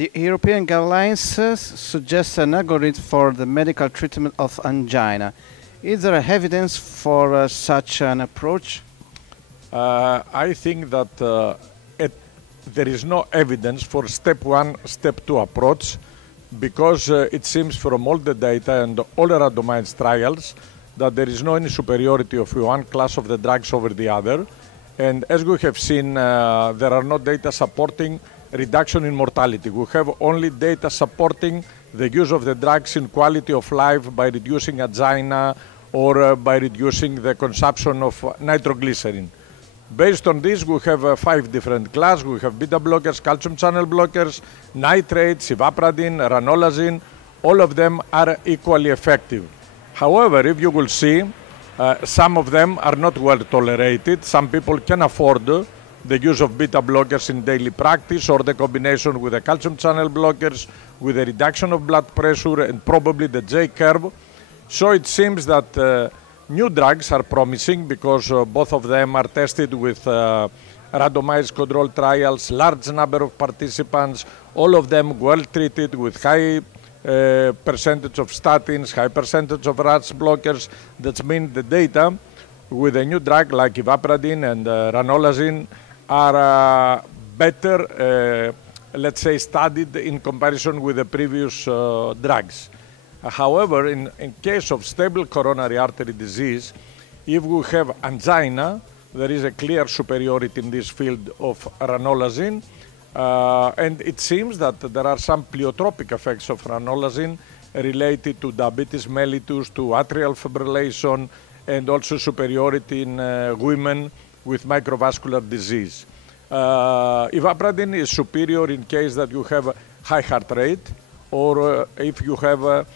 The European guidelines suggest an algorithm for the medical treatment of angina. Is there evidence for such an approach? I think that there is no evidence for step 1, step 2 approach, because it seems from all the data and all randomized trials that there is no any superiority of one class of the drugs over the other. And as we have seen, there are no data supporting reduction in mortality. We have only data supporting the use of the drugs in quality of life by reducing angina or by reducing the consumption of nitroglycerin. Based on this, we have 5 different classes. We have beta blockers, calcium channel blockers, nitrates, ivapradine, ranolazine. All of them are equally effective. However, if you will see, some of them are not well tolerated. Some people can afford the use of beta blockers in daily practice, or the combination with the calcium channel blockers, with a reduction of blood pressure and probably the J curve. So it seems that new drugs are promising, because both of them are tested with randomized controlled trials, large number of participants, all of them well treated with high percentage of statins, high percentage of RAS blockers. That means the data with a new drug like ivapradine and ranolazine are better, let's say, studied in comparison with the previous drugs. However, in case of stable coronary artery disease, if we have angina, there is a clear superiority in this field of ranolazine. And it seems that there are some pleiotropic effects of ranolazine related to diabetes mellitus, to atrial fibrillation, and also superiority in women with microvascular disease. Ivapradine is superior in case that you have high heart rate, or if you have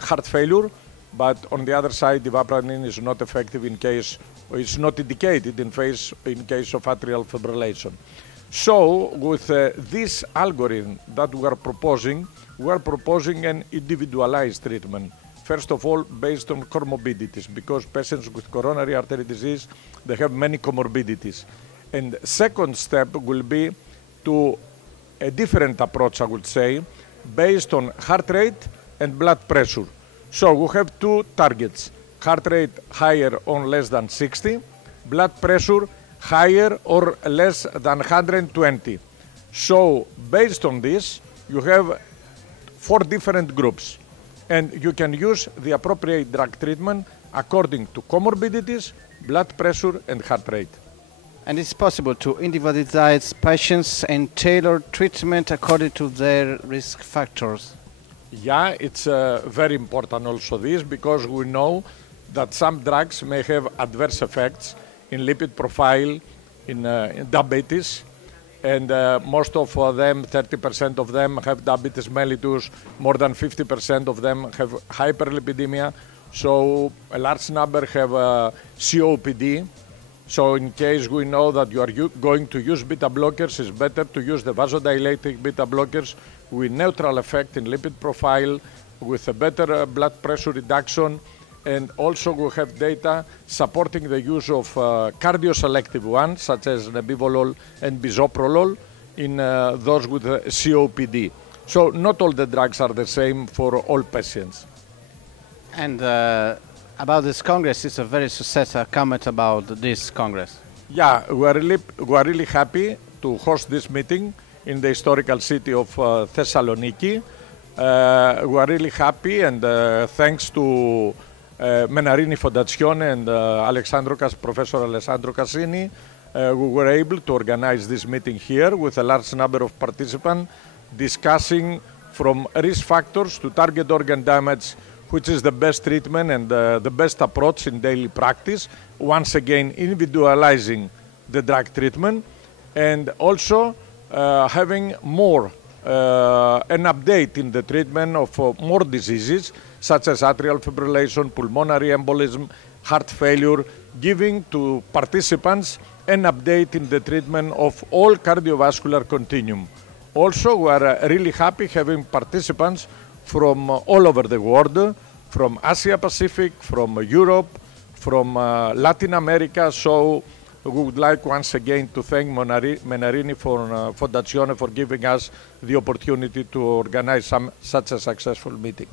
heart failure, but on the other side, ivapradine is not effective in case, or it's not indicated in case of atrial fibrillation. So, with this algorithm that we are proposing an individualized treatment. First of all, based on comorbidities, because patients with coronary artery disease, they have many comorbidities. And second step will be to a different approach, I would say, based on heart rate and blood pressure. So we have 2 targets: heart rate higher or less than 60, blood pressure higher or less than 120. So based on this, you have 4 different groups, and you can use the appropriate drug treatment according to comorbidities, blood pressure, and heart rate. And it's possible to individualize patients and tailor treatment according to their risk factors. Yeah, it's very important also this, because we know that some drugs may have adverse effects in lipid profile, in diabetes, and most of them, 30% of them, have diabetes mellitus, more than 50% of them have hyperlipidemia, so a large number have COPD. So in case we know that you are going to use beta blockers, it's better to use the vasodilating beta blockers with neutral effect in lipid profile, with a better blood pressure reduction. And also we have data supporting the use of cardioselective ones, such as nebivolol and bisoprolol, in those with COPD. So not all the drugs are the same for all patients. And about this Congress, it's a very successful comment about this Congress. Yeah, we are really happy to host this meeting in the historical city of Thessaloniki. We are really happy, and thanks to Menarini Fondazione and Professor Alessandro Cassini, we were able to organize this meeting here with a large number of participants discussing from risk factors to target organ damage, which is the best treatment and the best approach in daily practice. Once again, individualizing the drug treatment, and also having more an update in the treatment of more diseases, such as atrial fibrillation, pulmonary embolism, heart failure, giving to participants an update in the treatment of all cardiovascular continuum. Also, we are really happy having participants from all over the world, from Asia Pacific, from Europe, from Latin America. So we would like once again to thank Menarini for Fondazione for giving us the opportunity to organize such a successful meeting.